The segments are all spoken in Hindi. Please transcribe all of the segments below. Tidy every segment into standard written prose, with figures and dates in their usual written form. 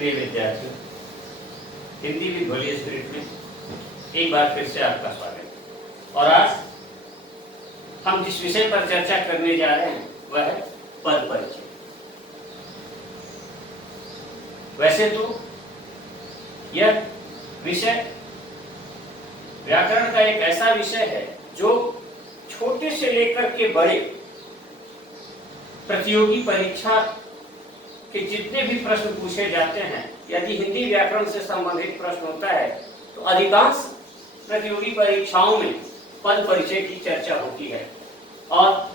प्रिय विद्यार्थियों, हिंदी विद होली स्पिरिट में एक बार फिर से आपका स्वागत है। और आज हम जिस विषय पर चर्चा करने जा रहे हैं वह है पद परिचय। वैसे तो यह विषय व्याकरण का एक ऐसा विषय है जो छोटे से लेकर के बड़े प्रतियोगी परीक्षा के जितने भी प्रश्न पूछे जाते हैं, यदि हिंदी व्याकरण से संबंधित प्रश्न होता है तो अधिकांश प्रतियोगी परीक्षाओं में पद परिचय की चर्चा होती है। और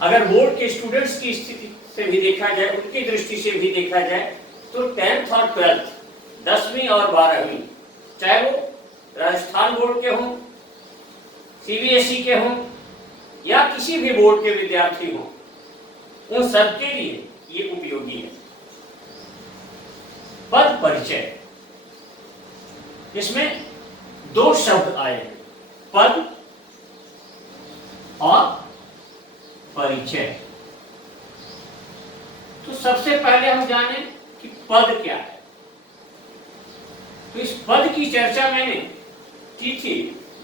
अगर बोर्ड के स्टूडेंट्स की स्थिति से भी देखा जाए, उनकी दृष्टि से भी देखा जाए तो 10th और 12th, 10वीं और 12वीं, चाहे वो राजस्थान बोर्ड के हों, सीबीएसई के हों या किसी भी बोर्ड के विद्यार्थी हों, उन सबके लिए ये उपयोगी है। पद परिचय, इसमें दो शब्द आए हैं, पद और परिचय। तो सबसे पहले हम जाने कि पद क्या है। तो इस पद की चर्चा मैंने की थी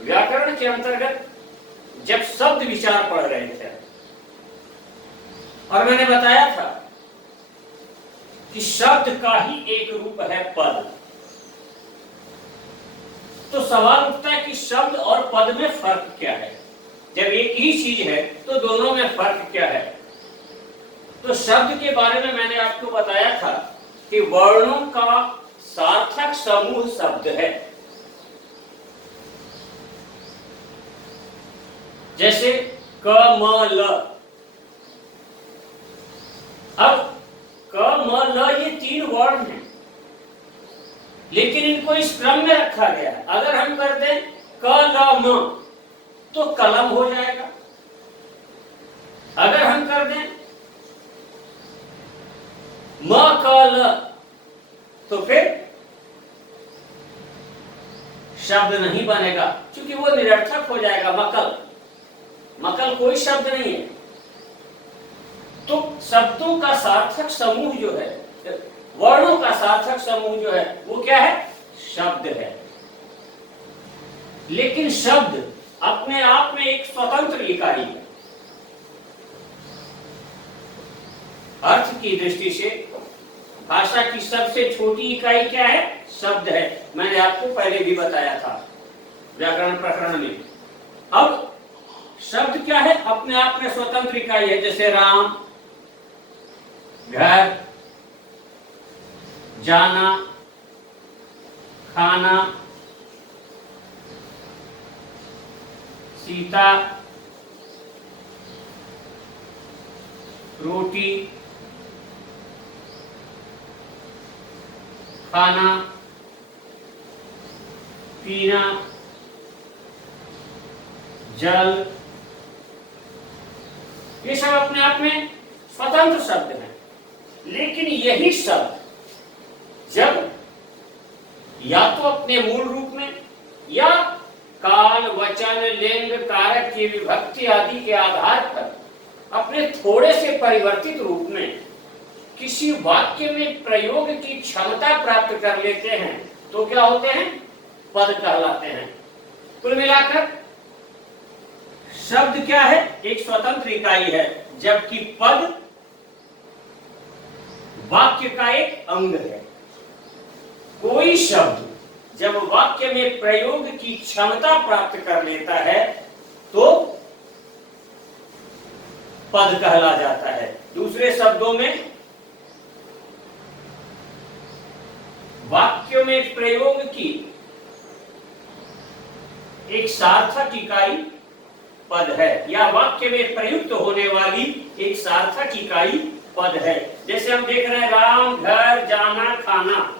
व्याकरण के अंतर्गत जब शब्द विचार पढ़ रहे थे, और मैंने बताया था कि शब्द का ही एक रूप है पद। तो सवाल उठता है कि शब्द और पद में फर्क क्या है। जब एक ही चीज है तो दोनों में फर्क क्या है। तो शब्द के बारे में मैंने आपको बताया था कि वर्णों का सार्थक समूह शब्द है। जैसे क म ल, अब क म ल ये तीन वर्ण हैं, लेकिन इनको इस क्रम में रखा गया है। अगर हम कर दें क ल म तो कलम हो जाएगा। अगर हम कर दें म क ल तो फिर शब्द नहीं बनेगा, क्योंकि वो निरर्थक हो जाएगा। मकल, मकल कोई शब्द नहीं है। तो शब्दों का सार्थक समूह जो है, वर्णों का सार्थक समूह जो है वो क्या है? शब्द है। लेकिन शब्द अपने आप में एक स्वतंत्र इकाई है। अर्थ की दृष्टि से भाषा की सबसे छोटी इकाई क्या है? शब्द है। मैंने आपको पहले भी बताया था व्याकरण प्रकरण में। अब शब्द क्या है? अपने आप में स्वतंत्र इकाई है। जैसे राम, घर, जाना, खाना, सीता, रोटी, खाना, पीना, जल, ये सब अपने आप में स्वतंत्र शब्द हैं। लेकिन यही शब्द जब या तो अपने मूल रूप में या काल, वचन, लिंग, कारक की विभक्ति आदि के आधार पर अपने थोड़े से परिवर्तित रूप में किसी वाक्य में प्रयोग की क्षमता प्राप्त कर लेते हैं तो क्या होते हैं? पद कहलाते हैं। कुल मिलाकर शब्द क्या है? एक स्वतंत्र इकाई है, जबकि पद वाक्य का एक अंग है। कोई शब्द जब वाक्य में प्रयोग की क्षमता प्राप्त कर लेता है तो पद कहला जाता है। दूसरे शब्दों में वाक्यों में प्रयोग की एक सार्थक इकाई पद है, या वाक्य में प्रयुक्त होने वाली एक सार्थक इकाई पद है। जैसे हम देख रहे हैं राम, घर, जाना, खाना,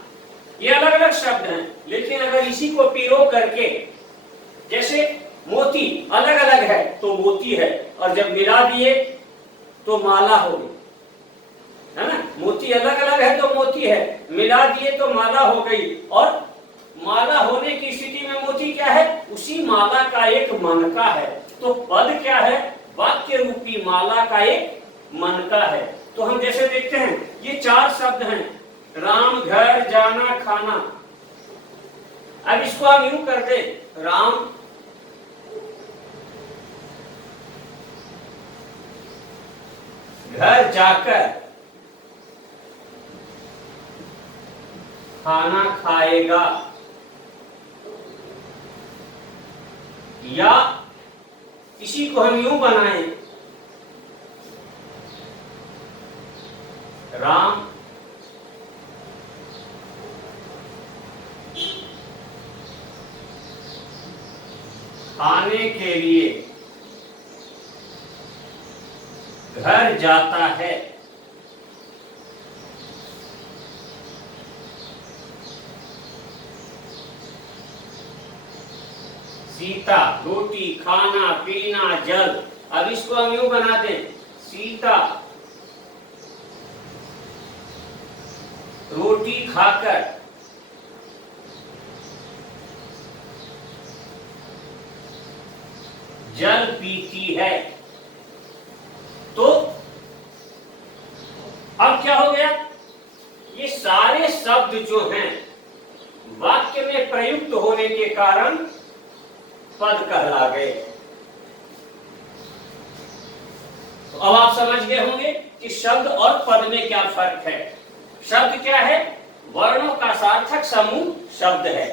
ये अलग अलग शब्द हैं, लेकिन अगर इसी को पिरो करके, जैसे मोती अलग अलग है तो मोती है, और जब मिला दिए तो माला हो गई, है ना। मोती अलग अलग है तो मोती है, मिला दिए तो माला हो गई। और माला होने की स्थिति में मोती क्या है? उसी माला का एक मनका है। तो पद क्या है? वाक्य रूपी माला का एक मनका है। तो हम जैसे देखते हैं ये चार शब्द हैं, राम घर जाना खाना। अब इसको हम यूं कर दे, राम घर जाकर खाना खाएगा, या इसी को हम यूं बनाएं, राम खाने के लिए घर जाता है। सीता रोटी खाना पीना जल। अब इसको हम यूं बना दें, सीता रोटी खाकर जल पीती है। तो अब क्या हो गया, ये सारे शब्द जो हैं वाक्य में प्रयुक्त होने के कारण पद कहला गए। तो अब आप समझ गए होंगे कि शब्द और पद में क्या फर्क है। शब्द क्या है, वर्णों का सार्थक समूह शब्द है,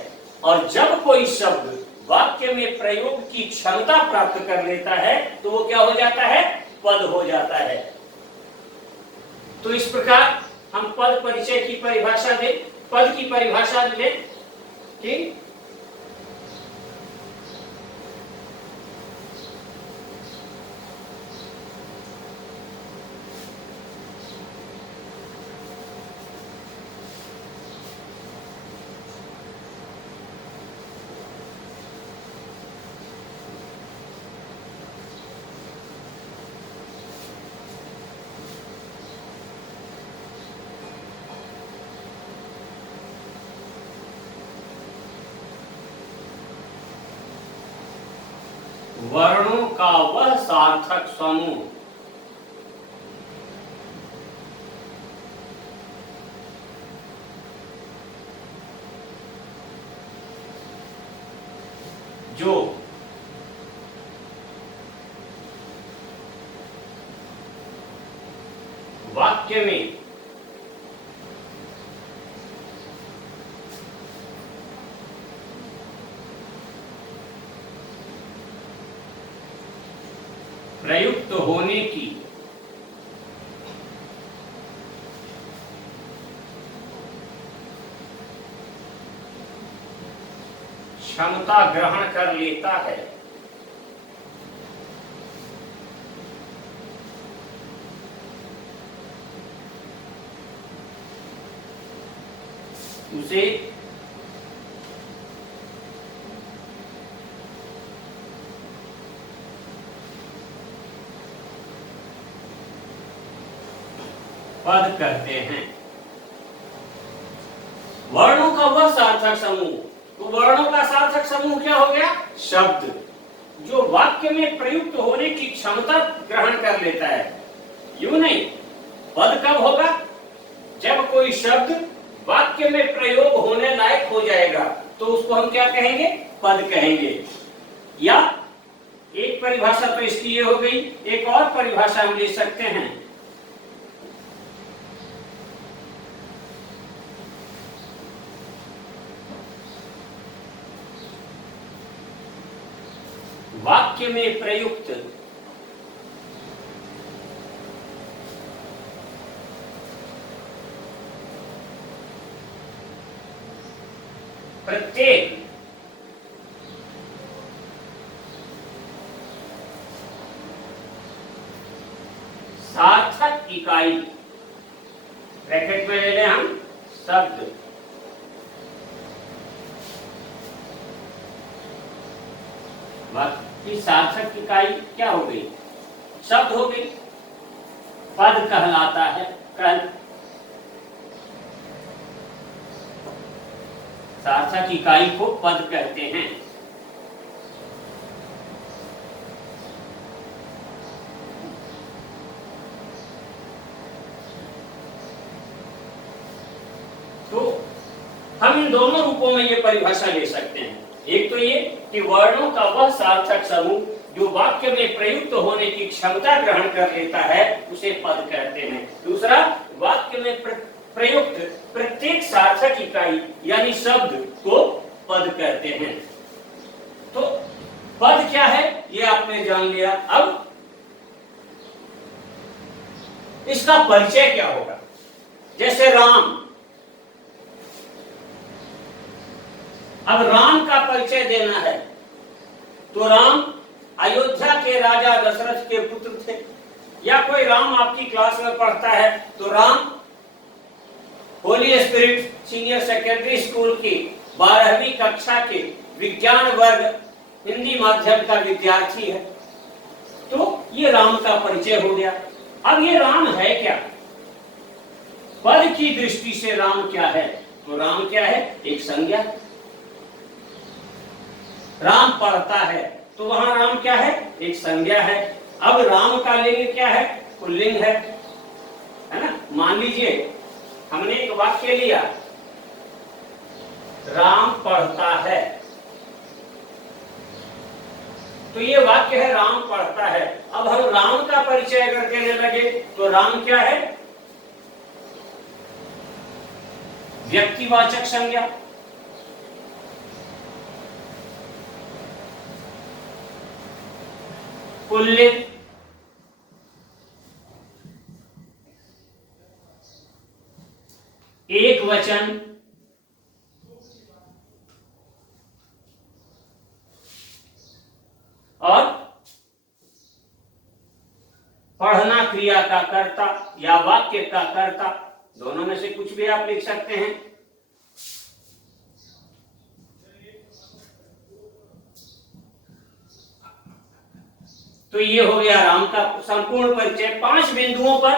और जब कोई शब्द वाक्य में प्रयोग की क्षमता प्राप्त कर लेता है तो वो क्या हो जाता है, पद हो जाता है। तो इस प्रकार हम पद परिचय की परिभाषा दें, पद की परिभाषा लें कि वर्णों का वह सार्थक समूह जो वाक्य में प्रयुक्त होने की क्षमता ग्रहण कर लेता है, उसे पद कहते हैं। वर्णों का वह सार्थक समूह, तो वर्णों का सार्थक समूह क्या हो गया, शब्द जो वाक्य में प्रयुक्त होने की क्षमता ग्रहण कर लेता है। यूं नहीं, पद कब होगा, जब कोई शब्द वाक्य में प्रयोग होने लायक हो जाएगा तो उसको हम क्या कहेंगे, पद कहेंगे। या एक परिभाषा तो इसकी ये हो गई, एक और परिभाषा हम ले सकते हैं, वाक्य में प्रयुक्त प्रत्येक सार्थक इकाई, ब्रैकेट में ले लें हम, शब्द की सार्थक इकाई क्या हो गई, शब्द हो गई, पद कहलाता है। सार्थक इकाई को पद कहते हैं। हम इन दोनों रूपों में ये परिभाषा ले सकते हैं। एक तो ये कि वर्णों का वह सार्थक समूह जो वाक्य में प्रयुक्त होने की क्षमता ग्रहण कर लेता है उसे पद कहते हैं। दूसरा, वाक्य में प्रयुक्त प्रत्येक सार्थक इकाई यानी शब्द को पद कहते हैं। तो पद क्या है ये आपने जान लिया। अब इसका परिचय क्या होगा? जैसे राम, अब राम का परिचय देना है तो राम अयोध्या के राजा दशरथ के पुत्र थे। या कोई राम आपकी क्लास में पढ़ता है तो Ram Holi spirit senior secondary school की 12वीं कक्षा के विज्ञान वर्ग हिंदी माध्यम का विद्यार्थी है। तो ये राम का परिचय हो गया। अब ये राम है क्या? पद की दृष्टि से राम क्या है? तो राम क्या है? एक संज्ञा। राम पढ़ता है तो वहां राम क्या है? एक संज्ञा है। अब राम का लिंग क्या है? पुल्लिंग है ना। मान लीजिए हमने एक वाक्य लिया, राम पढ़ता है, तो ये वाक्य है राम पढ़ता है। अब हम राम का परिचय अगर देने लगे तो राम क्या है? व्यक्तिवाचक संज्ञा। पुल्लिंग, एक वचन, और पढ़ना क्रिया का कर्ता या वाक्य का कर्ता। दोनों में से कुछ भी आप लिख सकते हैं। तो ये हो गया राम का संपूर्ण परिचय। 5 बिंदुओं पर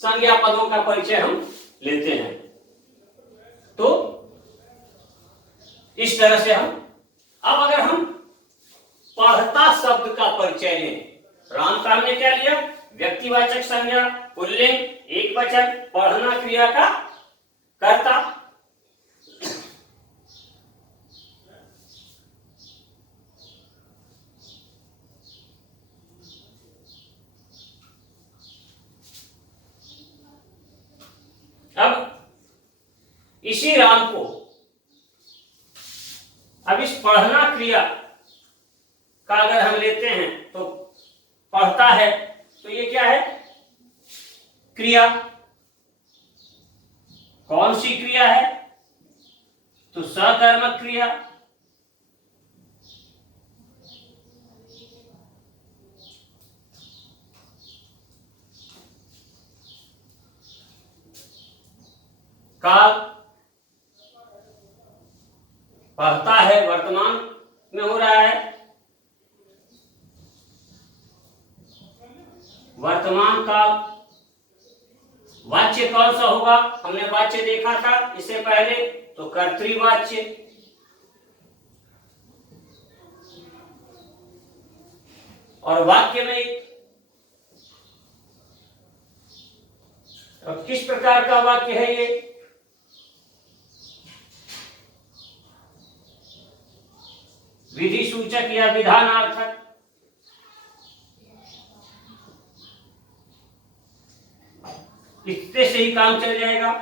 संज्ञा पदों का परिचय हम लेते हैं। तो इस तरह से हम, अब अगर हम पढ़ता शब्द का परिचय लें, राम का हमने क्या लिया? व्यक्तिवाचक संज्ञा, पुल्लिंग, एक वचन, पढ़ना क्रिया का कर्ता। अब इसी राम को, अब इस पढ़ना क्रिया का अगर हम लेते हैं तो पढ़ता है तो ये क्या है? क्रिया। कौन सी क्रिया है? तो सकर्मक क्रिया। काल, पढ़ता है वर्तमान में हो रहा है, वर्तमान काल। वाच्य कौन सा होगा? हमने वाच्य देखा था इससे पहले, तो कर्तृवाच्य। और वाक्य में अब किस प्रकार का वाक्य है ये? विधि सूचक या विधानार्थक। इससे ही काम चल जाएगा।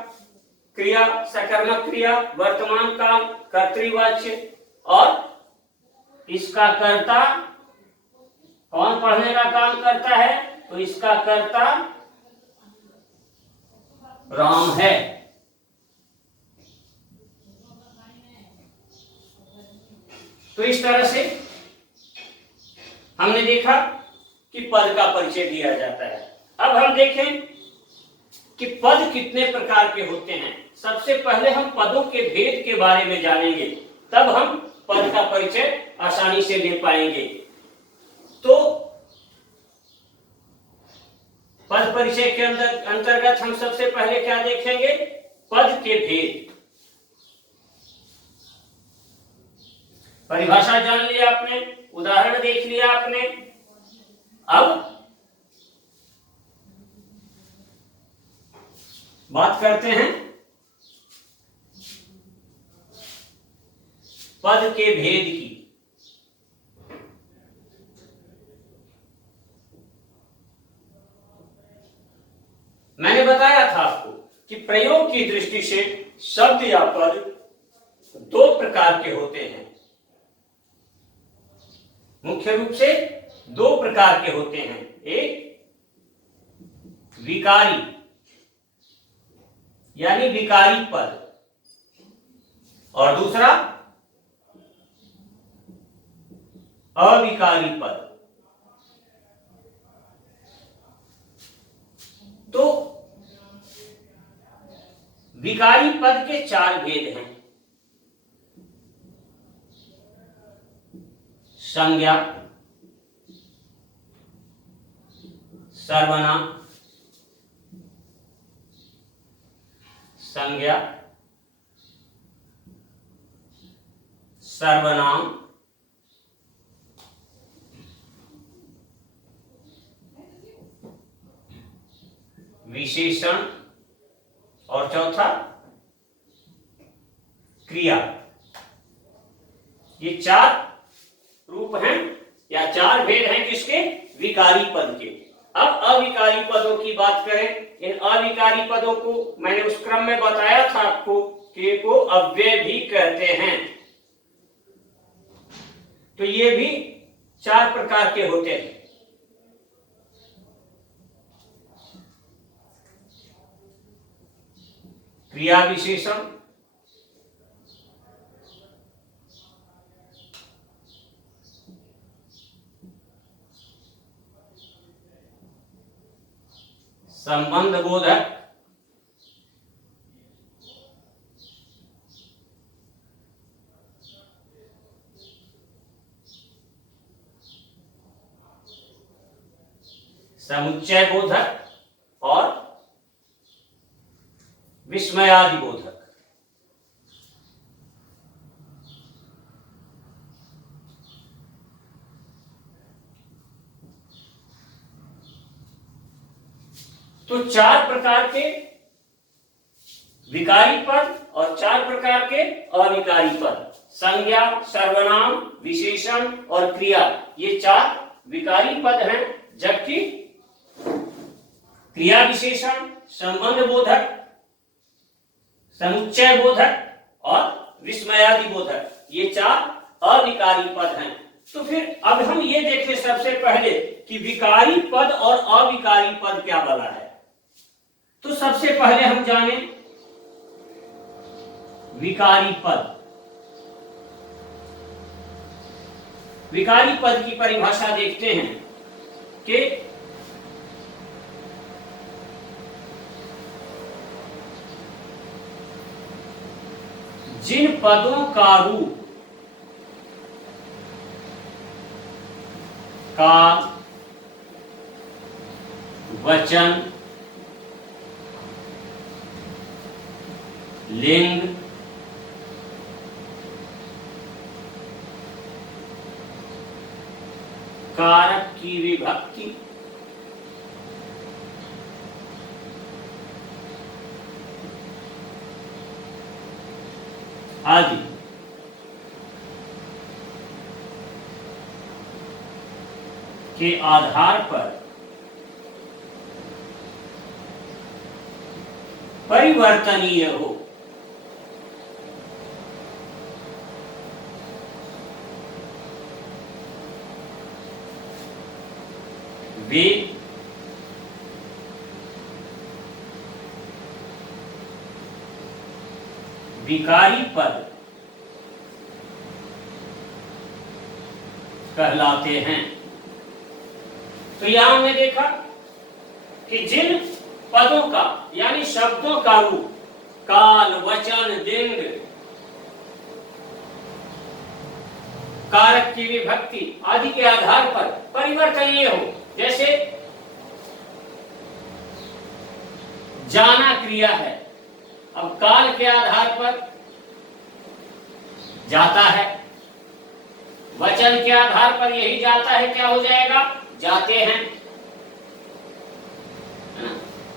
क्रिया, सकर्मक क्रिया, वर्तमान काल, कर्तृवाच्य, और इसका कर्ता। कौन पढ़ने का काम करता है? तो इसका कर्ता राम है। तो इस तरह से हमने देखा कि पद का परिचय दिया जाता है। अब हम देखें कि पद कितने प्रकार के होते हैं। सबसे पहले हम पदों के भेद के बारे में जानेंगे, तब हम पद का परिचय आसानी से ले पाएंगे। तो पद परिचय के अंतर्गत हम सबसे पहले क्या देखेंगे? पद के भेद। परिभाषा जान लिया आपने, उदाहरण देख लिया आपने। अब बात करते हैं पद के भेद की। मैंने बताया था आपको कि प्रयोग की दृष्टि से शब्द या पद दो प्रकार के होते हैं, मुख्य रूप से दो प्रकार के होते हैं। एक विकारी यानी विकारी पद, और दूसरा अविकारी पद। तो विकारी पद के चार भेद हैं। संज्ञा, सर्वनाम, संज्ञा, सर्वनाम, विशेषण, और चौथा क्रिया। ये चार रूप हैं या चार भेद हैं किसके? विकारी पद के। अब अविकारी पदों की बात करें। इन अविकारी पदों को मैंने उस क्रम में बताया था आपको कि को अव्यय भी कहते हैं। तो ये भी चार प्रकार के होते हैं। क्रिया विशेषण, संबंध बोधक, समुच्चय बोधक और विस्मयादि बोधक। तो चार प्रकार के विकारी पद और चार प्रकार के अविकारी पद, संज्ञा, सर्वनाम, विशेषण और क्रिया, ये चार विकारी पद हैं। जबकि क्रिया विशेषण, संबंध बोधक, समुच्चय बोधक और विस्मयादि बोधक, ये चार अविकारी पद हैं। तो फिर अब हम ये देखें सबसे पहले कि विकारी पद और अविकारी पद क्या बला है। तो सबसे पहले हम जाने विकारी पद। विकारी पद की परिभाषा देखते हैं कि जिन पदों का रूप काल, वचन, लिंग, कारक की विभक्ति, आदि के आधार पर परिवर्तनीय हो। वे विकारी पद कहलाते हैं। तो यहां हमने देखा कि जिन पदों का यानी शब्दों का रूप काल, वचन, लिंग, कारक की विभक्ति आदि के आधार पर परिवर्तनीय हो, जैसे जाना क्रिया है, अब काल के आधार पर जाता है, वचन के आधार पर यही जाता है क्या हो जाएगा? जाते हैं।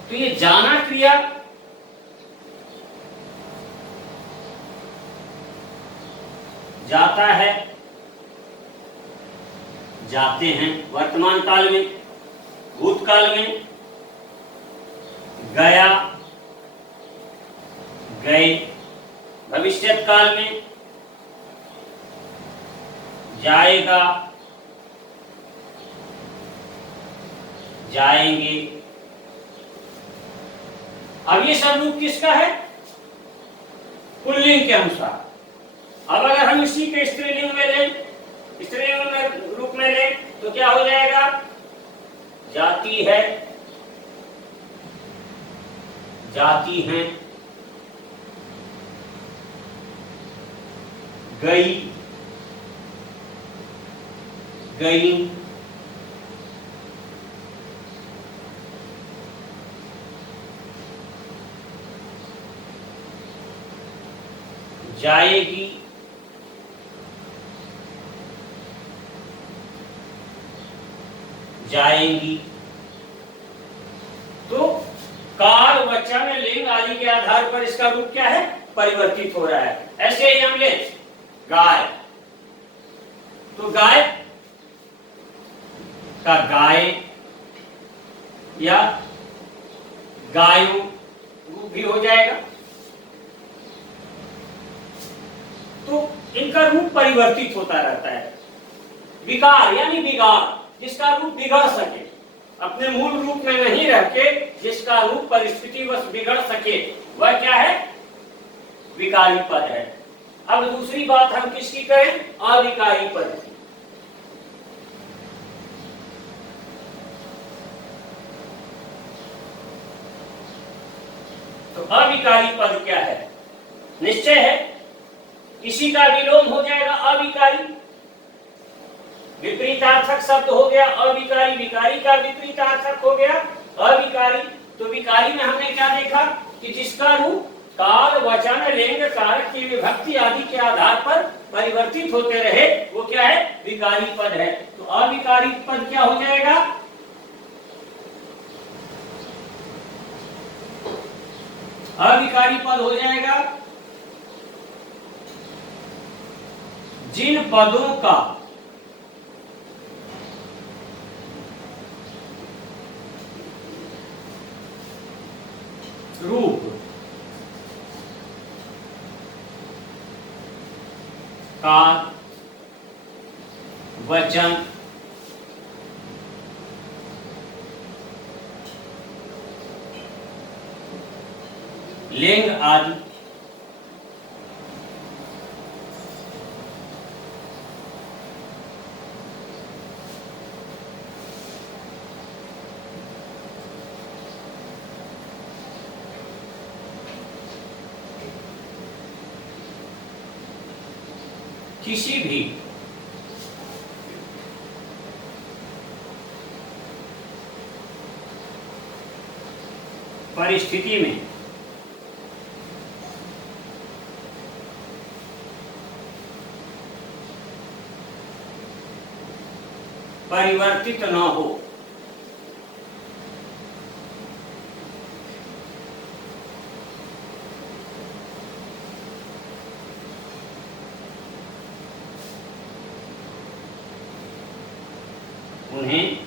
तो ये जाना क्रिया जाता है, जाते हैं। वर्तमान काल में, भूतकाल में गया, गए। भविष्यत काल में जाएगा, जाएंगे। अब ये सब रूप किसका है? पुल्लिंग के अनुसार। अब अगर हम इसी के स्त्रीलिंग में लें, स्त्रीलिंग में रूप में लें तो क्या हो जाएगा? जाती है, जाती हैं, गई, गई, जाएगी, जाएंगी। तो काल, वचन, लिंग आदि के आधार पर इसका रूप क्या है? परिवर्तित हो रहा है। ऐसे ही हम ले गाय, तो गाय का गाय या गायों रूप भी हो जाएगा। तो इनका रूप परिवर्तित होता रहता है। विकार यानी बिगाड़, जिसका रूप बिगड़ सके, अपने मूल रूप में नहीं रह के जिसका रूप परिस्थितिवश बिगड़ सके, वह क्या है? विकारी पद है। अब दूसरी बात हम किसकी करें? अविकारी पद की। तो अविकारी पद क्या है? निश्चय है इसी का विलोम हो जाएगा अविकारी। विपरीतार्थक शब्द हो गया अविकारी, विकारी का विपरीतार्थक हो गया अविकारी। तो विकारी में हमने क्या देखा कि जिसका रूप काल, वचन, लिंग, कारक की विभक्ति आदि के आधार पर परिवर्तित होते रहे, वो क्या है? विकारी पद है। तो अविकारी पद क्या हो जाएगा? अविकारी पद हो जाएगा जिन पदों का रूप काल, वचन, लिंग आदि किसी भी परिस्थिति में परिवर्तित न हो, उन्हें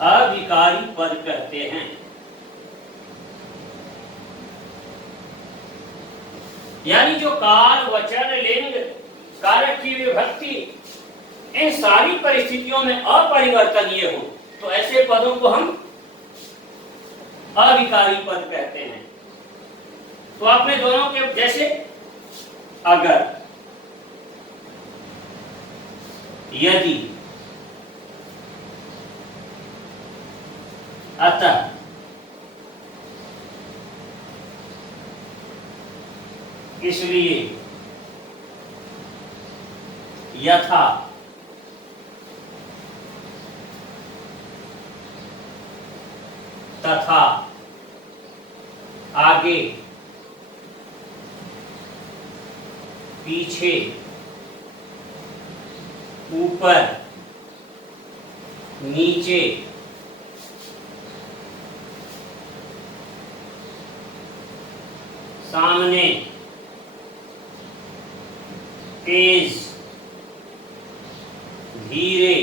अविकारी पद कहते हैं। यानी जो काल, वचन, लिंग, कारक की विभक्ति इन सारी परिस्थितियों में अपरिवर्तनीय हो, तो ऐसे पदों को हम अविकारी पद कहते हैं। तो आपने दोनों के जैसे अगर, यदि, अतः, इसलिए, यथा, तथा, आगे, पीछे, ऊपर, नीचे, सामने, तेज, धीरे,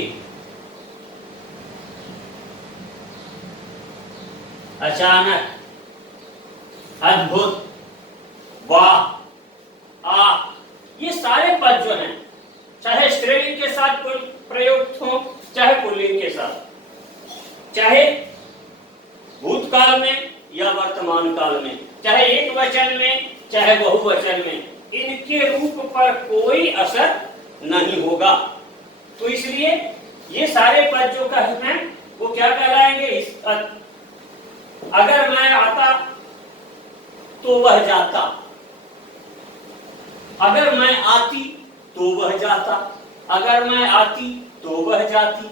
अचानक, अद्भुत, वाह, आ, ये सारे पद जो हैं, चाहे स्त्रीलिंग के साथ प्रयुक्त हो, चाहे पुल्लिंग के साथ, चाहे भूतकाल में या वर्तमान काल में, चाहे एक वचन में चाहे बहुवचन में, इनके रूप पर कोई असर नहीं होगा। तो इसलिए ये सारे पद जो कहते हैं वो क्या कहलाएंगे? अगर मैं आता तो वह जाता, अगर मैं आती तो वह जाता, अगर मैं आती तो वह जाती,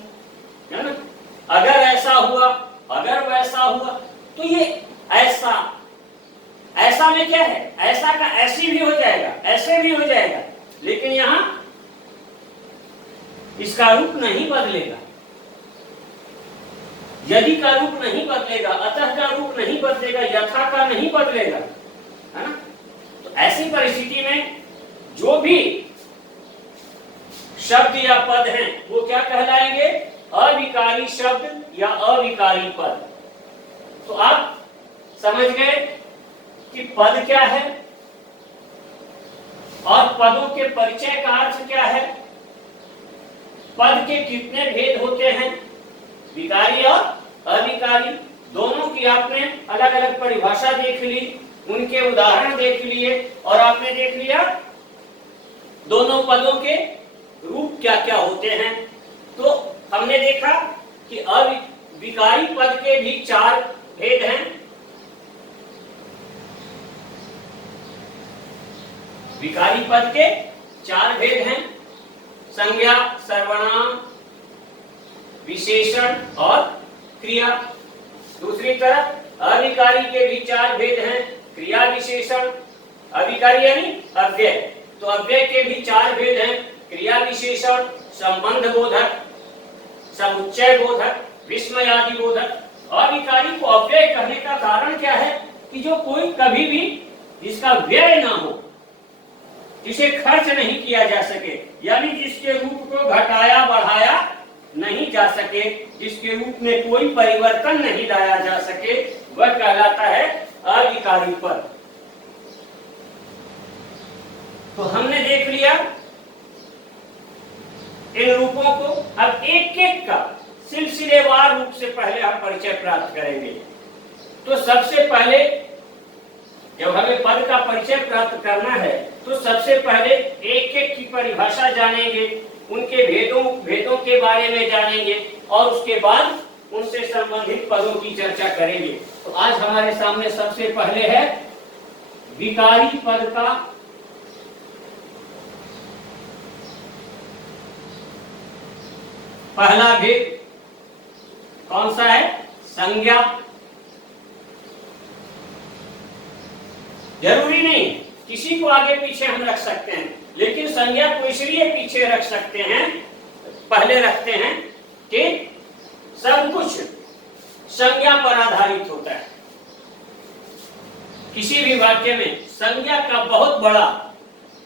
है ना? अगर ऐसा हुआ, अगर वैसा हुआ, तो ये ऐसा, ऐसा में क्या है? ऐसा का ऐसी भी हो जाएगा, ऐसे भी हो जाएगा, लेकिन यहां इसका रूप नहीं बदलेगा। यदि का रूप नहीं बदलेगा, अतः का रूप नहीं बदलेगा, यथा का नहीं बदलेगा, है ना? तो ऐसी परिस्थिति में जो भी शब्द या पद हैं वो क्या कहलाएंगे? अविकारी शब्द या अविकारी पद। तो आप समझ गए कि पद क्या है और पदों के परिचय का अर्थ क्या है, पद के कितने भेद होते हैं, विकारी और अविकारी, दोनों की आपने अलग अलग परिभाषा देख ली, उनके उदाहरण देख लिए और आपने देख लिया दोनों पदों के रूप क्या क्या होते हैं। तो हमने देखा कि अविकारी पद के भी 4 भेद हैं। विकारी पद के 4 भेद हैं, संज्ञा, सर्वनाम, विशेषण और क्रिया। दूसरी तरफ अविकारी के भी 4 भेद हैं, क्रिया, विशेषण, अविकारी यानी अव्यय, तो अव्यय के भी 4 भेद हैं, क्रिया, विशेषण, संबंध बोधक, समुच्चय बोधक, विस्मयादि बोधक। अविकारी को अव्यय कहने का कारण क्या है? कि जो कोई कभी भी जिसका व्यय ना हो, जिसे खर्च नहीं किया जा सके, यानी जिसके रूप को घटाया बढ़ाया नहीं जा सके, जिसके रूप में कोई परिवर्तन नहीं लाया जा सके, वह कहलाता है अविकारी पद। तो हमने देख लिया इन रूपों को। अब एक एक का सिलसिलेवार रूप से पहले हम परिचय प्राप्त करेंगे। तो सबसे पहले जब हमें पद का परिचय प्राप्त करना है तो सबसे पहले एक एक की परिभाषा जानेंगे, उनके भेदों के बारे में जानेंगे और उसके बाद उनसे संबंधित पदों की चर्चा करेंगे। तो आज हमारे सामने सबसे पहले है विकारी पद का पहला भेद। कौन सा है? संज्ञा। जरूरी नहीं किसी को आगे पीछे हम रख सकते हैं, लेकिन संज्ञा को इसलिए पीछे रख सकते हैं, पहले रखते हैं कि सब कुछ संज्ञा पर आधारित होता है। किसी भी वाक्य में संज्ञा का बहुत बड़ा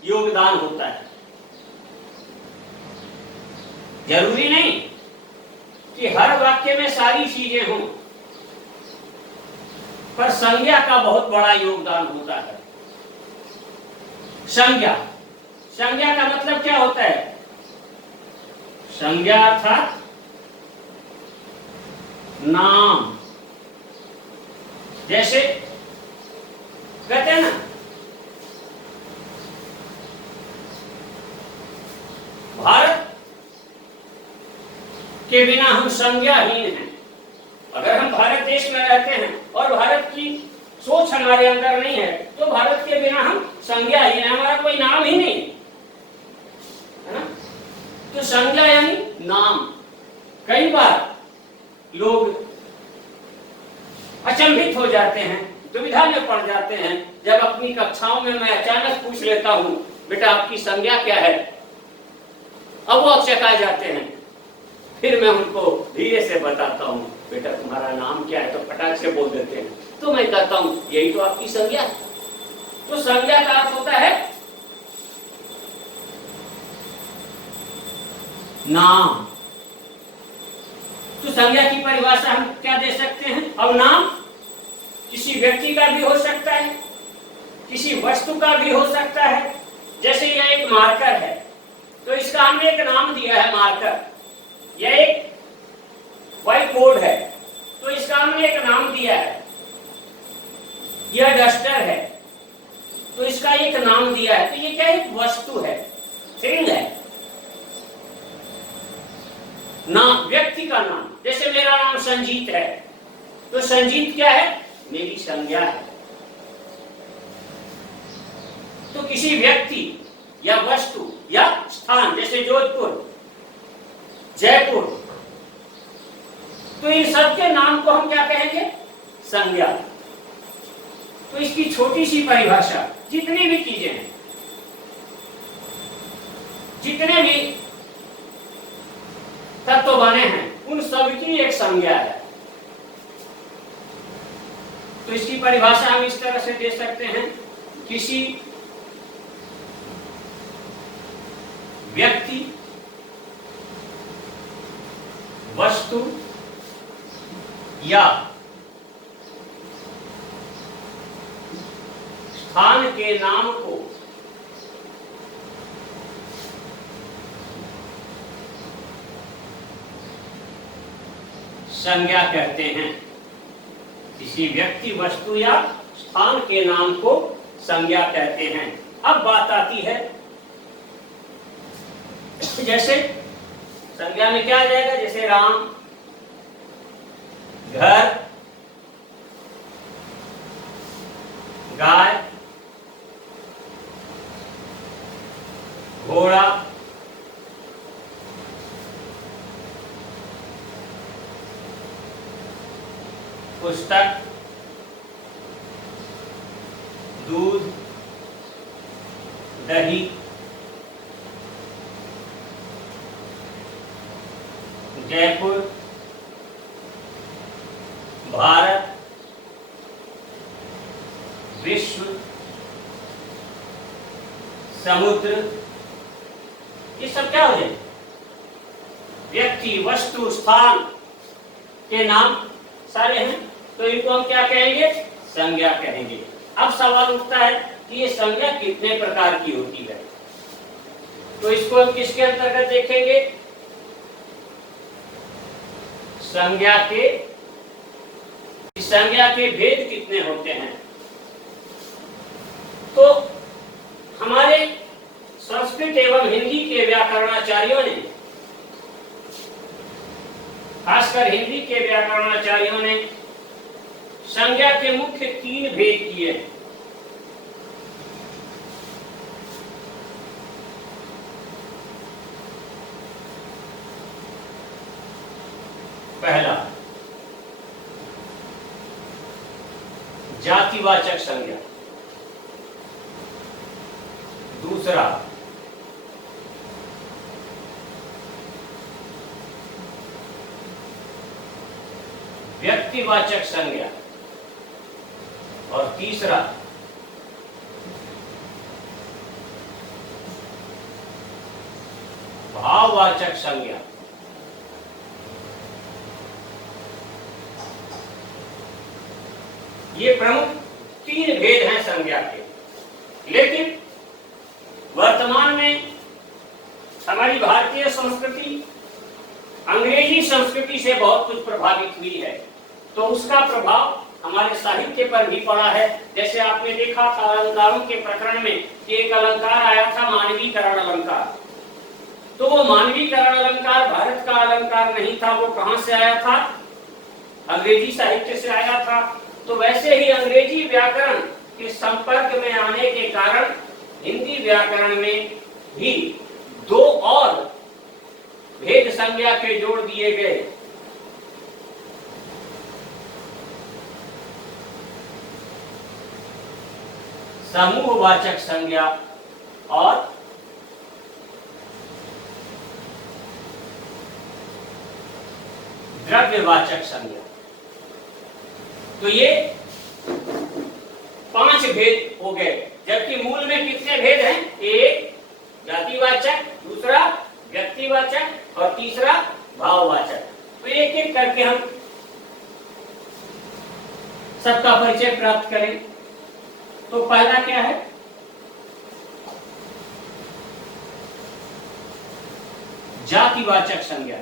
योगदान होता है। जरूरी नहीं कि हर वाक्य में सारी चीजें हों, पर संज्ञा का बहुत बड़ा योगदान होता है। संज्ञा, संज्ञा का मतलब क्या होता है? संज्ञा अर्थात नाम। जैसे कहते हैं ना, भारत के बिना हम संज्ञाहीन हैं। अगर हम भारत देश में रहते हैं और भारत की सोच हमारे अंदर नहीं है, तो भारत के बिना हम संज्ञाहीन हैं, हमारा कोई नाम ही नहीं है ना। तो संज्ञा यानी नाम। कई बार लोग अचंभित हो जाते हैं, दुविधा में पड़ जाते हैं, जब अपनी कक्षाओं में मैं अचानक पूछ लेता हूं, बेटा आपकी संज्ञा क्या है? अब वो चका जाते हैं। फिर मैं उनको धीरे से बताता हूं, बेटा तुम्हारा नाम क्या है? तो फटाक से बोल देते हैं। तो मैं कहता हूं यही तो आपकी संज्ञा है। तो संज्ञा का अर्थ होता है नाम। तो संज्ञा की परिभाषा हम क्या दे सकते हैं? अब नाम किसी व्यक्ति का भी हो सकता है, किसी वस्तु का भी हो सकता है। जैसे यह एक मार्कर है, तो इसका हमने एक नाम दिया है मार्कर। यह एक व्हाइट बोर्ड है, तो इसका हमने एक नाम दिया है। यह डस्टर है, तो इसका एक नाम दिया है। तो ये क्या एक वस्तु है, थिंग है, नाम, व्यक्ति का नाम। जैसे मेरा नाम संजीत है, तो संजीत क्या है? मेरी संज्ञा है। तो किसी व्यक्ति या वस्तु या स्थान, जैसे जोधपुर, जयपुर, तो इन सब के नाम को हम क्या कहेंगे? संज्ञा। तो इसकी छोटी सी परिभाषा, जितनी भी चीजें हैं, जितने भी तत्व बने हैं, उन सब की एक संज्ञा है। तो इसकी परिभाषा हम इस तरह से दे सकते हैं, किसी व्यक्ति, वस्तु या स्थान के नाम को संज्ञा कहते हैं। किसी व्यक्ति, वस्तु या स्थान के नाम को संज्ञा कहते हैं। अब बात आती है, जैसे संज्ञा में क्या आ जाएगा? जैसे राम, घर, गाय, घोड़ा, पुस्तक, दूध, दही, जयपुर, भारत, विश्व, समुद्र, ये सब क्या हो जाए? व्यक्ति, वस्तु, स्थान के नाम सारे हैं। तो इनको हम क्या कहेंगे? संज्ञा कहेंगे। अब सवाल उठता है कि ये संज्ञा कितने प्रकार की होती है? तो इसको हम किसके अंतर्गत देखेंगे? संज्ञा के भेद कितने होते हैं? तो हमारे संस्कृत एवं हिंदी के व्याकरणाचार्यों ने, खासकर हिंदी के व्याकरणाचार्यों ने, संज्ञा के मुख्य 3 भेद किए हैं। पहला, जातिवाचक संज्ञा। दूसरा, व्यक्तिवाचक संज्ञा। और तीसरा, भाववाचक संज्ञा। ये प्रमुख 3 भेद हैं संज्ञा के। लेकिन वर्तमान में हमारी भारतीय संस्कृति अंग्रेजी संस्कृति से बहुत कुछ प्रभावित हुई है, तो उसका प्रभाव हमारे साहित्य पर भी पड़ा है। जैसे आपने देखा था अलंकारों के प्रकरण में कि एक अलंकार आया था, मानवीकरण अलंकार। तो वो मानवीकरण अलंकार भारत का अलंकार नहीं था, वो कहां से आया था? अंग्रेजी साहित्य से आया था। तो वैसे ही अंग्रेजी व्याकरण के संपर्क में आने के कारण हिंदी व्याकरण में भी 2 और भेद संज्ञा के जोड़ दिए गए। समूहवाचक संज्ञा और द्रव्यवाचक संज्ञा। तो ये 5 भेद हो गए। जबकि मूल में कितने भेद हैं? एक जातिवाचक, दूसरा व्यक्तिवाचक और तीसरा भाववाचक। तो एक एक करके हम सबका परिचय प्राप्त करें। तो पहला क्या है? जातिवाचक संज्ञा।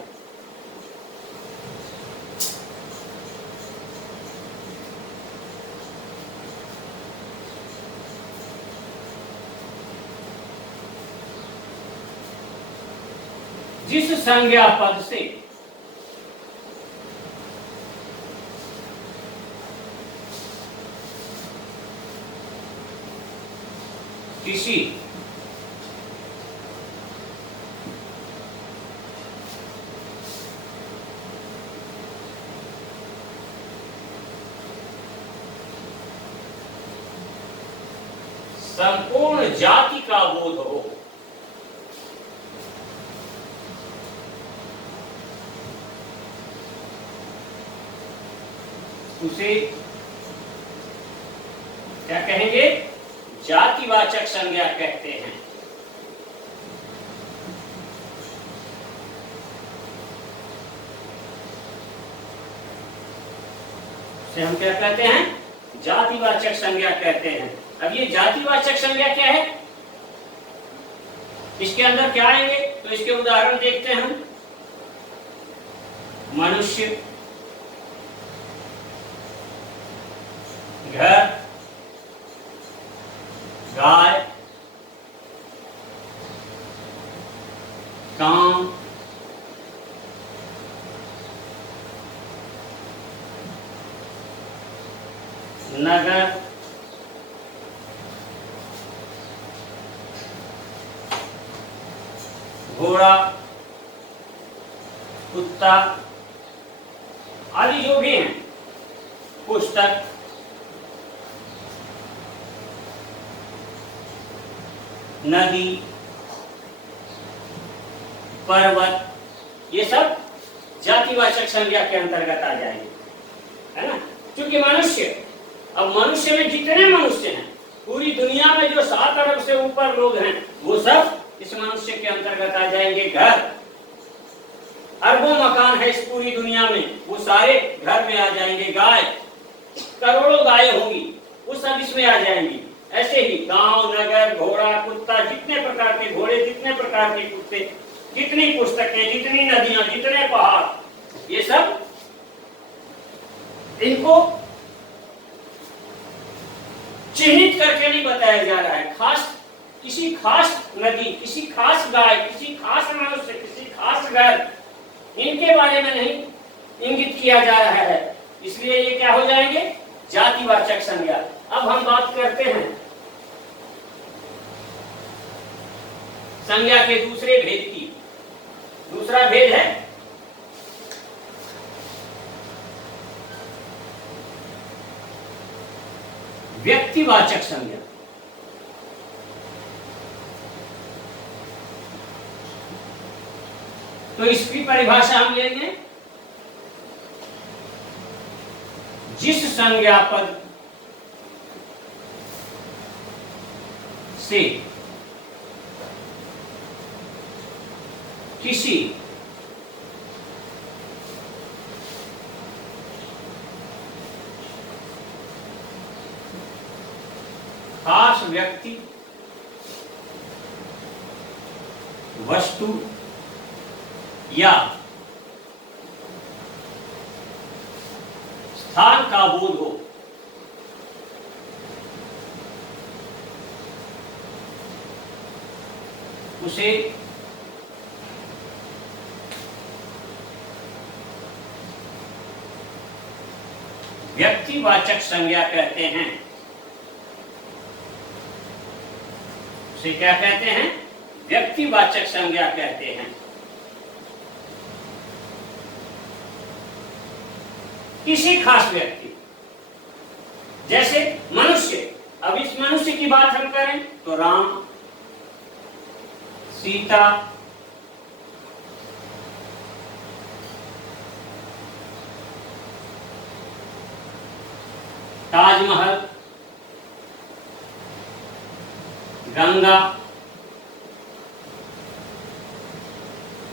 जिस संज्ञा पद से किसी संपूर्ण जाति का बोध हो, उसे क्या कहेंगे? जातिवाचक संज्ञा कहते हैं। से हम क्या कहते हैं? जातिवाचक संज्ञा कहते हैं। अब ये जातिवाचक संज्ञा क्या है? इसके अंदर क्या आएंगे? तो इसके उदाहरण देखते हैं हम। मनुष्य, घर, गाय, काम, नगर, घोड़ा, कुत्ता आदि जो भी हैं, पुस्तक, नदी, पर्वत, ये सब जातिवाचक संज्ञा के अंतर्गत आ जाएंगे, है ना? क्योंकि मनुष्य, अब मनुष्य में जितने मनुष्य हैं पूरी दुनिया में, जो 7 अरब से ऊपर लोग हैं, वो सब इस मनुष्य के अंतर्गत आ जाएंगे। घर, अरबों मकान है इस पूरी दुनिया में, वो सारे घर में आ जाएंगे। गाय, करोड़ों गायें होंगी, वो सब इसमें आ जाएंगी। ऐसे ही गांव, नगर, घोड़ा, कुत्ता, जितने प्रकार के घोड़े, जितने प्रकार के कुत्ते, जितनी पुस्तकें, जितनी नदियां, जितने पहाड़, ये सब, इनको चिन्हित करके नहीं बताया जा रहा है। खास, किसी खास नदी, किसी खास गाय, किसी खास मनुष्य, किसी खास घर, इनके बारे में नहीं इंगित किया जा रहा है। इसलिए ये क्या हो जाएंगे? जातिवाचक संज्ञा। अब हम बात करते हैं संज्ञा के दूसरे भेद की। दूसरा भेद है व्यक्तिवाचक संज्ञा। तो इसकी परिभाषा हम लेंगे, जिस संज्ञा पद से किसी खास व्यक्ति, वस्तु या स्थान का बोध हो, उसे व्यक्तिवाचक संज्ञा कहते हैं। उसे क्या कहते हैं? व्यक्तिवाचक संज्ञा कहते हैं। किसी खास व्यक्ति, जैसे मनुष्य, अब इस मनुष्य की बात हम करें तो राम, सीता, ताजमहल, गंगा,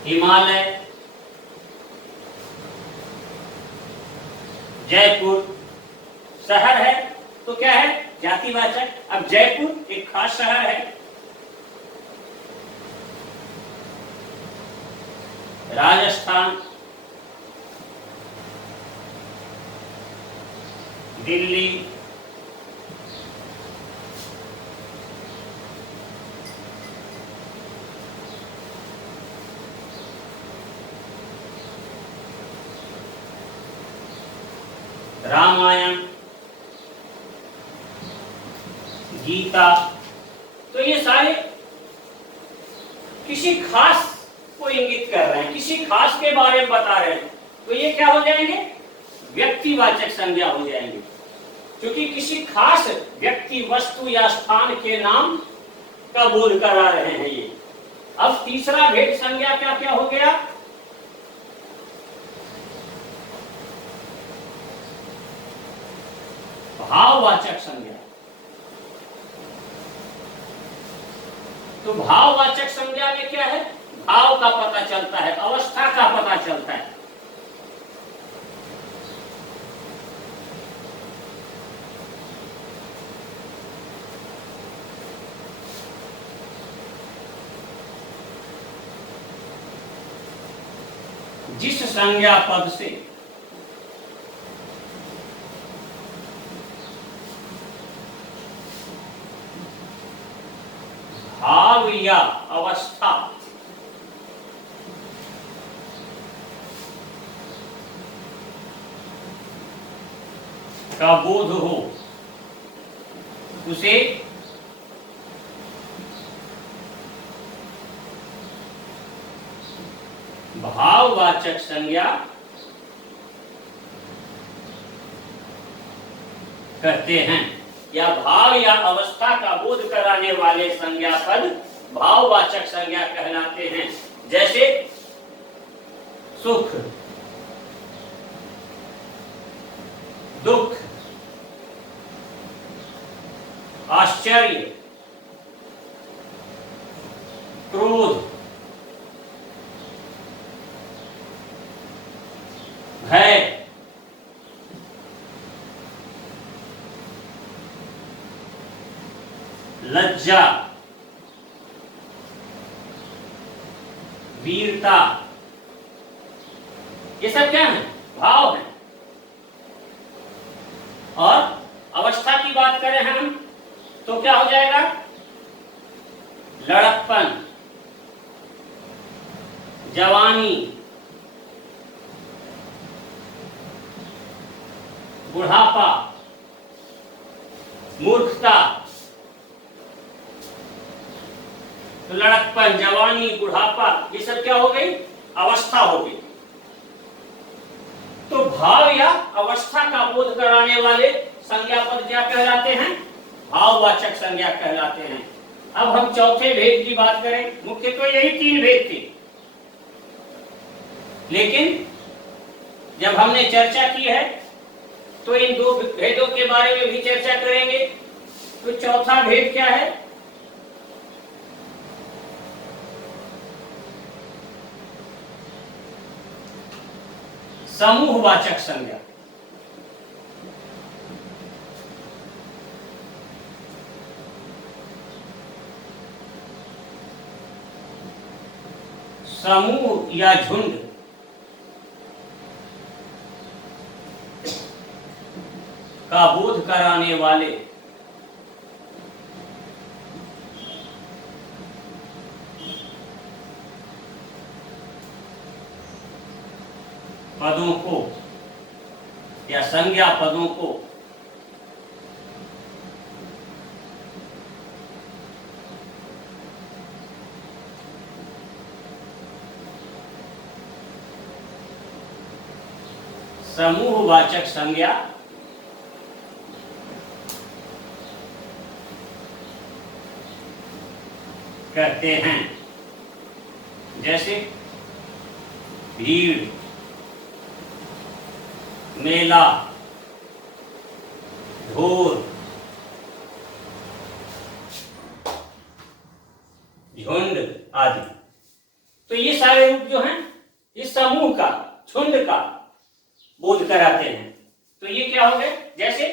हिमालय, जयपुर। शहर है तो क्या है? जातिवाचक। अब जयपुर एक खास शहर है। राजस्थान, दिल्ली, रामायण, गीता। तो ये सारे किसी खास को इंगित कर रहे हैं, किसी खास के बारे में बता रहे हैं। तो ये क्या हो जाएंगे? व्यक्तिवाचक संज्ञा हो जाएंगे, क्योंकि किसी खास व्यक्ति, वस्तु या स्थान के नाम का बोध करा रहे हैं ये। अब तीसरा भेद संज्ञा क्या क्या हो गया? भाववाचक संज्ञा। तो भाववाचक संज्ञा में क्या है? भाव का पता चलता है, अवस्था का पता चलता है। जिस संज्ञा पद से भाव या अवस्था का बोध हो उसे भाववाचक संज्ञा कहते हैं, या भाव या अवस्था का बोध कराने वाले संज्ञा पद भाववाचक संज्ञा कहलाते हैं। जैसे सुख, दुख, आश्चर्य, क्रोध, भय, लज्जा, वीरता, ये सब क्या है? भाव है। और अवस्था की बात करें हम तो क्या हो जाएगा? लड़कपन, जवानी, बुढ़ापा, मूर्खता। तो लड़कपन, जवानी, बुढ़ापा, ये सब क्या हो गई? अवस्था हो गई। तो भाव या अवस्था का बोध कराने वाले संज्ञा पद क्या कहलाते हैं? भाववाचक संज्ञा कहलाते हैं। अब हम चौथे भेद की बात करें। मुख्य तो यही तीन भेद थे, लेकिन जब हमने चर्चा की है तो इन दो भेदों के बारे में भी चर्चा करेंगे। तो चौथा भेद क्या है? समूहवाचक संज्ञा। समूह या झुंड का बोध कराने वाले पदों को या संज्ञा पदों को समूहवाचक संज्ञा कहते हैं। जैसे भीड़, मेला, ढोल, झुंड आदि। तो ये सारे रूप जो हैं इस समूह का, झुंड का बोध कराते हैं। तो ये क्या हो गए, जैसे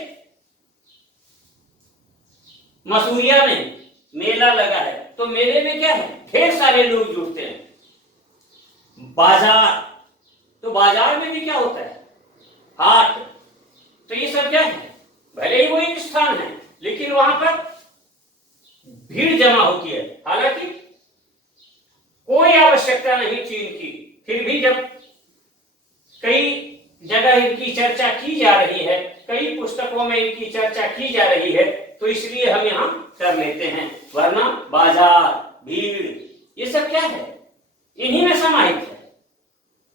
मसूरिया में मेला लगा है, तो मेले में क्या है, ढेर सारे लोग जुटते हैं। बाजार, तो बाजार में भी क्या होता है, हाट। तो ये सब क्या है, भले ही वो एक स्थान है लेकिन वहां पर भीड़ जमा होती है। हालांकि कोई आवश्यकता नहीं चीन की, फिर भी जब कई जगह इनकी चर्चा की जा रही है, कई पुस्तकों में इनकी चर्चा की जा रही है, तो इसलिए हम यहां कर लेते हैं। वरना बाजार, भीड़, ये सब क्या है, इन्हीं में समाहित है,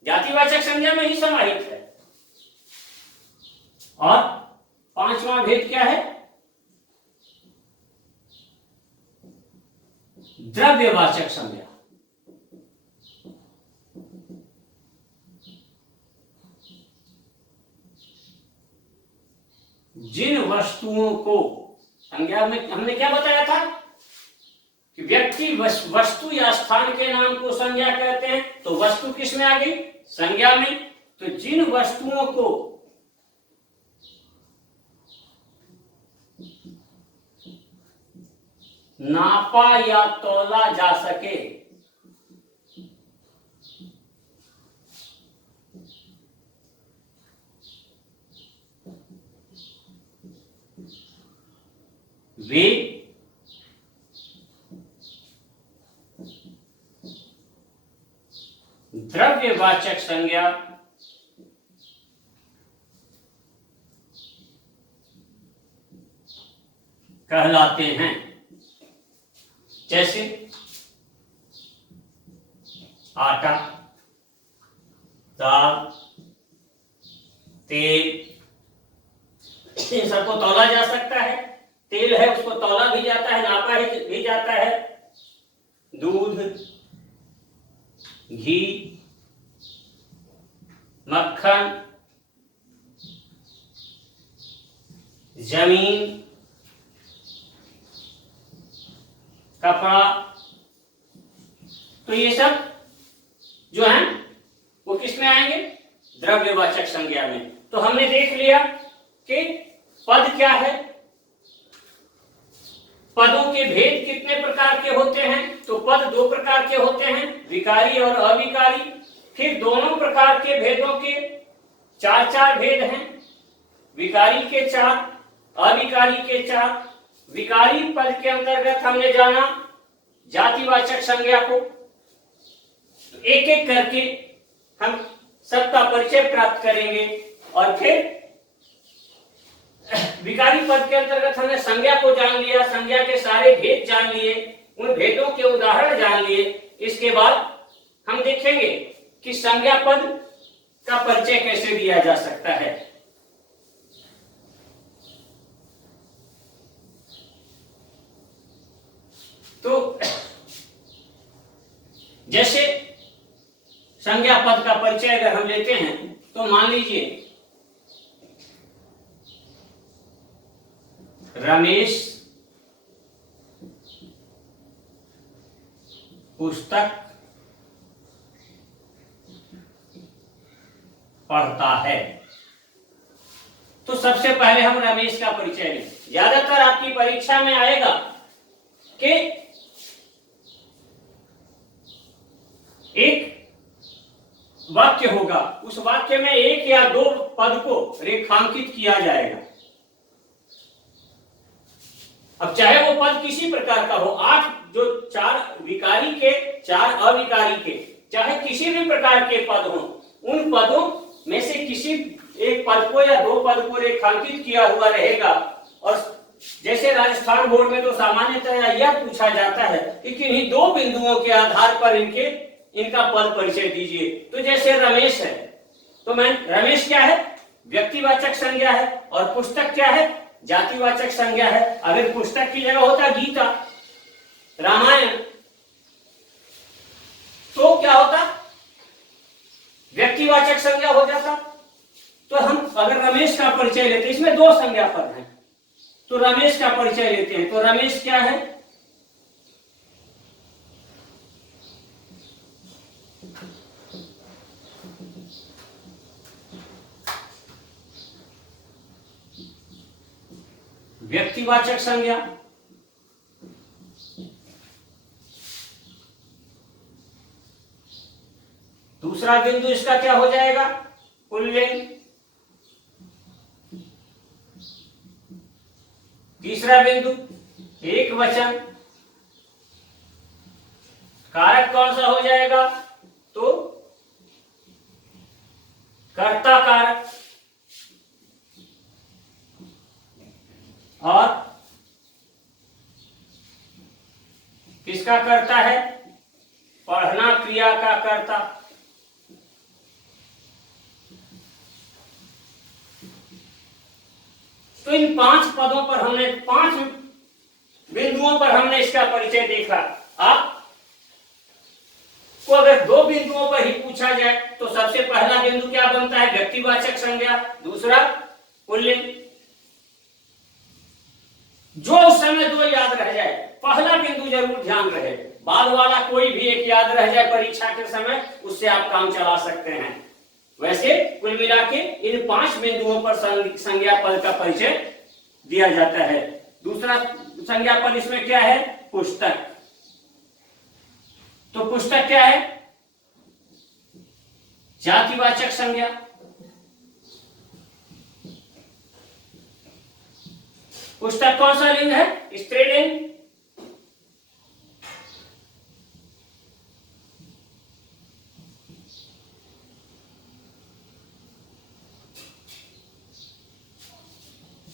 जातिवाचक संज्ञा में ही समाहित है। और पांचवा भेद क्या है, द्रव्यवाचक संज्ञा। जिन वस्तुओं को, संज्ञा में हमने क्या बताया था कि व्यक्ति वस्तु या स्थान के नाम को संज्ञा कहते हैं। तो वस्तु किस में आ गई, संज्ञा में। तो जिन वस्तुओं को नापा या तौला जा सके, वे द्रव्यवाचक संज्ञा कहलाते हैं। जैसे आटा, दाल, तेल, इन सबको तौला जा सकता है। तेल है उसको तौला भी जाता है, नापा भी जाता है। दूध, घी, मक्खन, जमीन, कपड़ा, तो ये सब जो है वो किस में आएंगे, द्रव्यवाचक संज्ञा में। तो हमने देख लिया कि पद क्या है, पदों के भेद कितने प्रकार के होते हैं। तो पद दो प्रकार के होते हैं, विकारी और अविकारी। फिर दोनों प्रकार के भेदों के चार चार भेद हैं, विकारी के चार, अविकारी के चार। विकारी पद के अंतर्गत हमने जाना जातिवाचक संज्ञा को। एक एक करके हम सबका परिचय प्राप्त करेंगे और फिर विकारी पद के अंतर्गत हमने संज्ञा को जान लिया, संज्ञा के सारे भेद जान लिए, उन भेदों के उदाहरण जान लिए। इसके बाद हम देखेंगे कि संज्ञा पद का परिचय कैसे दिया जा सकता है। तो जैसे संज्ञा पद का परिचय अगर हम लेते हैं तो मान लीजिए रमेश पुस्तक पढ़ता है। तो सबसे पहले हम रमेश का परिचय लें। ज्यादातर आपकी परीक्षा में आएगा कि एक वाक्य होगा, उस वाक्य में एक या दो पद को रेखांकित किया जाएगा। अब चाहे वो पद किसी प्रकार का हो, 8 जो 4 विकारी के 4 अविकारी के, चाहे किसी भी प्रकार के पद हो, उन पदों में से किसी एक पद को या दो पद को रेखांकित किया हुआ रहेगा। और जैसे राजस्थान बोर्ड में तो सामान्यतः यह पूछा जाता है कि किन्हीं दो बिंदुओं के आधार पर इनका पद परिचय दीजिए। तो जैसे रमेश है, तो मैं रमेश क्या है, व्यक्तिवाचक संज्ञा है, और पुस्तक क्या है, जातिवाचक संज्ञा है। अगर पुस्तक की जगह होता गीता, रामायण, तो क्या होता, व्यक्तिवाचक संज्ञा हो जाता। तो हम अगर रमेश का परिचय लेते, इसमें दो संज्ञा पद हैं, तो रमेश का परिचय लेते हैं। तो रमेश क्या है, व्यक्तिवाचक संज्ञा, दूसरा बिंदु इसका क्या हो जाएगा? पुल्लिंग, तीसरा बिंदु एक वचन, कारक कौन सा हो जाएगा? तो कर्ता कारक, और किसका कर्ता है? पढ़ना क्रिया का कर्ता। तो इन 5 पदों पर हमने 5 बिंदुओं पर हमने इसका परिचय देखा। आप को अगर 2 बिंदुओं पर ही पूछा जाए तो सबसे पहला बिंदु क्या बनता है? व्यक्तिवाचक संज्ञा, दूसरा पुल्लिंग। जो उस समय 2 याद रह जाए, पहला बिंदु जरूर ध्यान रहे, बाद वाला कोई भी एक याद रह जाए परीक्षा के समय, उससे आप काम चला सकते हैं। वैसे कुल मिला के इन 5 बिंदुओं पर संज्ञा पद का परिचय दिया जाता है। दूसरा संज्ञा पद इसमें क्या है? पुस्तक। तो पुस्तक क्या है? जातिवाचक संज्ञा। पुस्तक कौन सा लिंग है? स्त्रीलिंग।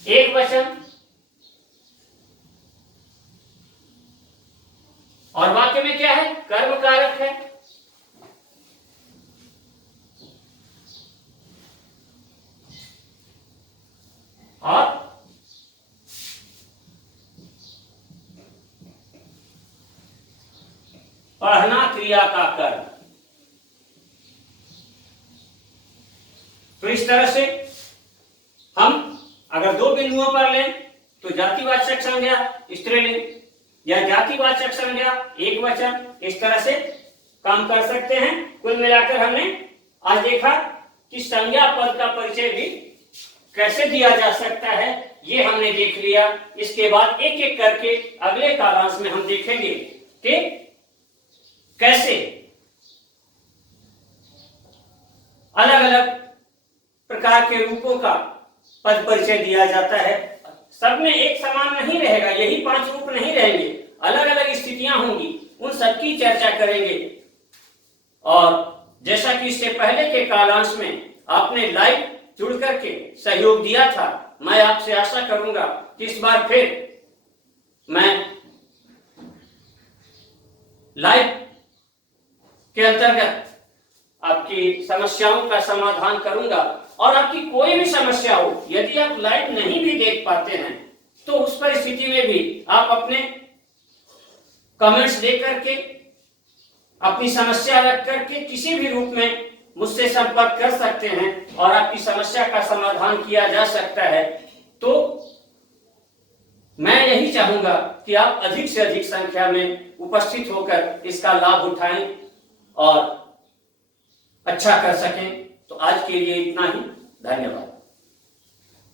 एक वचन, और वाक्य में क्या है? कर्म कारक है। और पढ़ना क्रिया का कर्म। तो इस तरह से हम अगर 2 बिंदुओं पर लें तो जातिवाचक संज्ञा स्त्रीलिंग या जातिवाचक संज्ञा एक वचन, इस तरह से काम कर सकते हैं। कुल मिलाकर हमने आज देखा कि संज्ञा पद का परिचय भी कैसे दिया जा सकता है, ये हमने देख लिया। इसके बाद एक एक करके अगले कालांश में हम देखेंगे कि कैसे अलग अलग प्रकार के रूपों का पद परिचय दिया जाता है। सब में एक समान नहीं रहेगा, यही 5 रूप नहीं रहेंगे, अलग अलग स्थितियां होंगी, उन सबकी चर्चा करेंगे। और जैसा कि इससे पहले के कालांश में आपने लाइव जुड़ करके सहयोग दिया था, मैं आपसे आशा करूंगा कि इस बार फिर मैं लाइव के अंतर्गत आपकी समस्याओं का समाधान करूंगा। और आपकी कोई भी समस्या हो, यदि आप लाइव नहीं भी देख पाते हैं तो उस परिस्थिति में भी आप अपने कमेंट्स दे करके, अपनी समस्या रख करके किसी भी रूप में मुझसे संपर्क कर सकते हैं और आपकी समस्या का समाधान किया जा सकता है। तो मैं यही चाहूंगा कि आप अधिक से अधिक संख्या में उपस्थित होकर इसका लाभ उठाएं और अच्छा कर सकें। तो आज के लिए इतना ही, धन्यवाद।